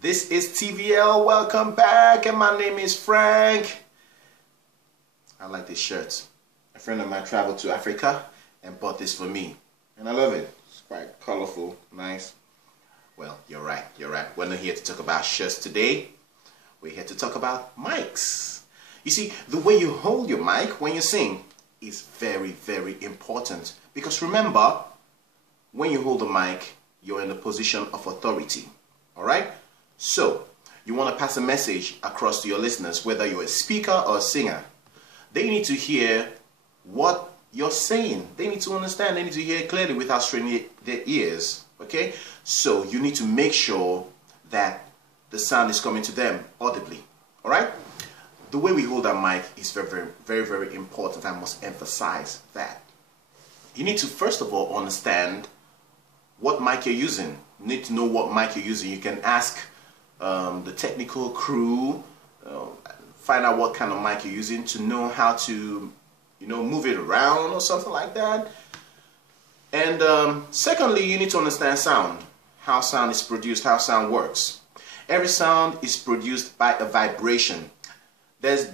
This is TVL. Welcome back, and my name is Frank. I like this shirt. A friend of mine traveled to Africa and bought this for me, and I love it. It's quite colorful, nice. Well, you're right. We're not here to talk about shirts today. We're here to talk about mics. You see, the way you hold your mic when you sing is very, very important, because remember, when you hold the mic, you're in a position of authority. All right? So, you want to pass a message across to your listeners, whether you're a speaker or a singer. They need to hear what you're saying. They need to understand. They need to hear clearly without straining their ears. Okay? So, you need to make sure that the sound is coming to them audibly. All right? The way we hold our mic is very important. I must emphasize that. You need to first of all understand what mic you're using. You need to know what mic you're using. You can ask the technical crew, find out what kind of mic you're using to know how to, move it around or something like that. And secondly, you need to understand sound, how sound is produced, how sound works. Every sound is produced by a vibration. There's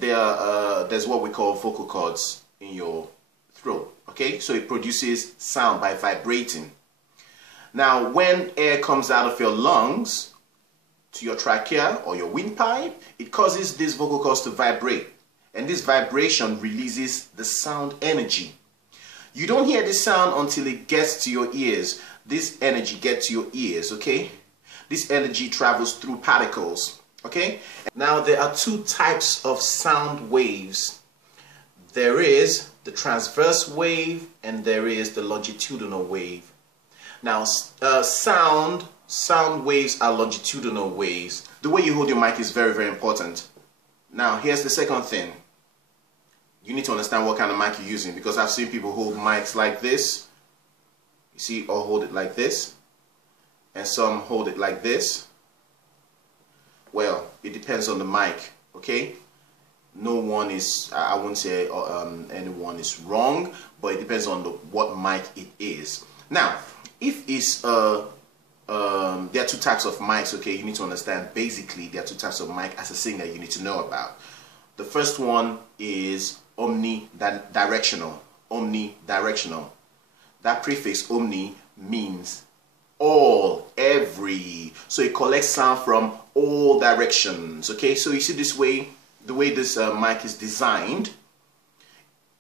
what we call vocal cords in your throat. Okay, so it produces sound by vibrating. Now, when air comes out of your lungs to your trachea or your windpipe, it causes these vocal cords to vibrate, and this vibration releases the sound energy. You don't hear this sound until it gets to your ears. This energy gets to your ears, okay? This energy travels through particles, okay? Now, there are two types of sound waves. There is the transverse wave and there is the longitudinal wave. Now, sound waves are longitudinal waves. The way you hold your mic is very important. Now, here's the second thing. You need to understand what kind of mic you're using, because I've seen people hold mics like this. You see, or hold it like this. And some hold it like this. Well, it depends on the mic, okay? No one is, I wouldn't say anyone is wrong, but it depends on what mic it is. Now, if it's there are two types of mics, okay? You need to understand basically there are two types of mic as a singer you need to know about. The first one is omnidirectional. Omnidirectional. That prefix omni means all, every. So it collects sound from all directions, okay? So you see this way, the way this mic is designed,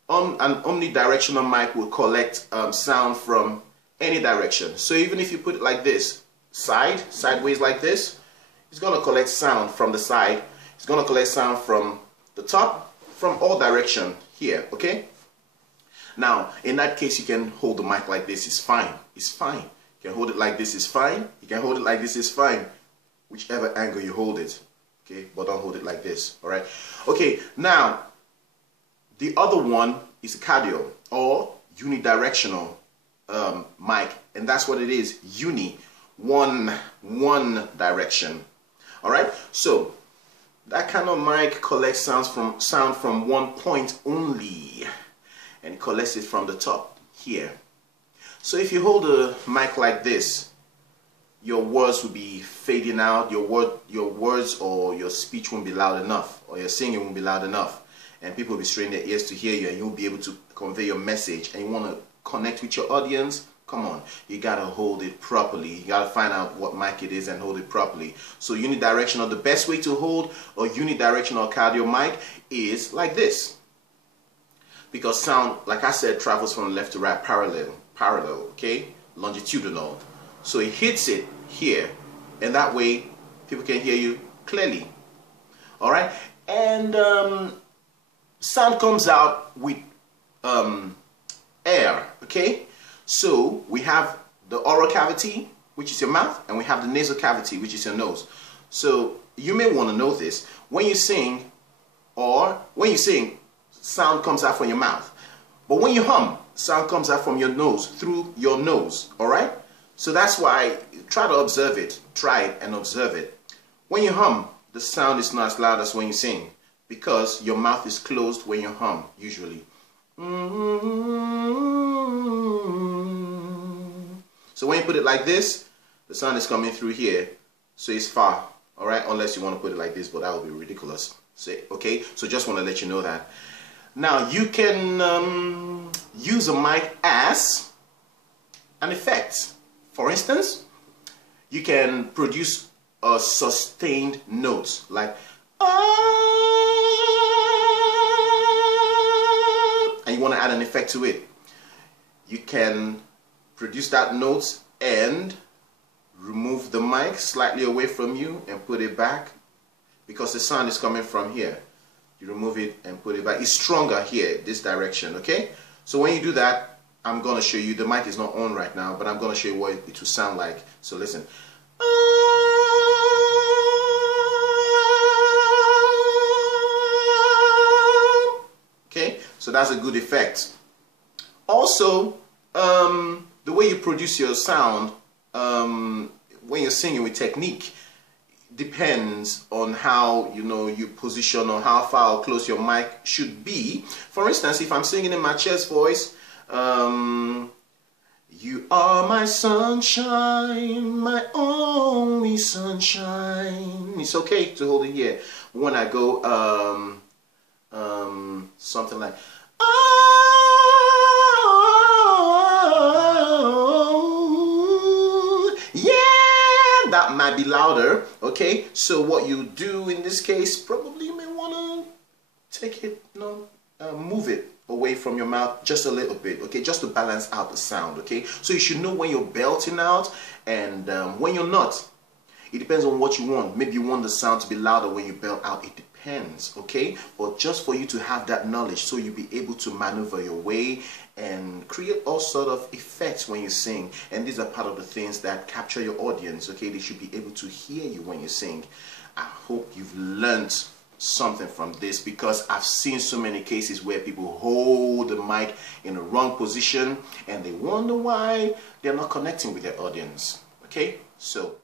an omnidirectional mic will collect sound from any direction. So even if you put it like this, sideways like this, it's going to collect sound from the side. It's going to collect sound from the top, from all direction here, okay? Now, in that case, you can hold the mic like this. It's fine. It's fine. You can hold it like this. It's fine. You can hold it like this. It's fine. Whichever angle you hold it, okay? But don't hold it like this, all right? Okay, now, the other one is a cardio or unidirectional mic, and that's what it is. One direction. All right, so that kind of mic collects sound from one point only, and it collects it from the top here. So if you hold a mic like this, your words will be fading out. Your words or your speech won't be loud enough, or your singing won't be loud enough, and people will be straining their ears to hear you, and you'll be able to convey your message, and you want to connect with your audience. Come on, you gotta hold it properly. You gotta find out what mic it is and hold it properly. So unidirectional, the best way to hold a unidirectional cardio mic is like this, because sound, like I said, travels from left to right, parallel, okay, longitudinal. So it hits it here, and that way people can hear you clearly. All right, and sound comes out with air, okay? So we have the oral cavity, which is your mouth, and we have the nasal cavity, which is your nose. So you may want to know this. When you sing, sound comes out from your mouth. But when you hum, sound comes out from your nose, through your nose, all right? So that's why, try to observe it. Try it and observe it. When you hum, the sound is not as loud as when you sing, because your mouth is closed when you hum, usually. So when you put it like this, the sound is coming through here, so it's far All right, unless you want to put it like this, but that would be ridiculous. Say, okay, so just want to let you know that. Now you can use a mic as an effect. For instance, you can produce a sustained note like and you want to add an effect to it. You can produce that note and remove the mic slightly away from you and put it back, because the sound is coming from here. You remove it and put it back. It's stronger here, this direction, okay? So when you do that, I'm going to show you. The mic is not on right now, but I'm going to show you what it will sound like. So listen. Okay, so that's a good effect. Also, the way you produce your sound when you're singing with technique depends on how you position or how far or close your mic should be. For instance, if I'm singing in my chest voice, you are my sunshine, my only sunshine. It's okay to hold it here. When I go something like that might be louder, okay? So what you do in this case, probably you may want to take it, move it away from your mouth just a little bit, okay? Just to balance out the sound, okay? So you should know when you're belting out and when you're not. It depends on what you want. Maybe you want the sound to be louder when you belt out. It depends, okay? But just for you to have that knowledge so you'll be able to maneuver your way and create all sort of effects when you sing. And these are part of the things that capture your audience, okay? They should be able to hear you when you sing. I hope you've learned something from this, because I've seen so many cases where people hold the mic in the wrong position and they wonder why they're not connecting with their audience, okay? So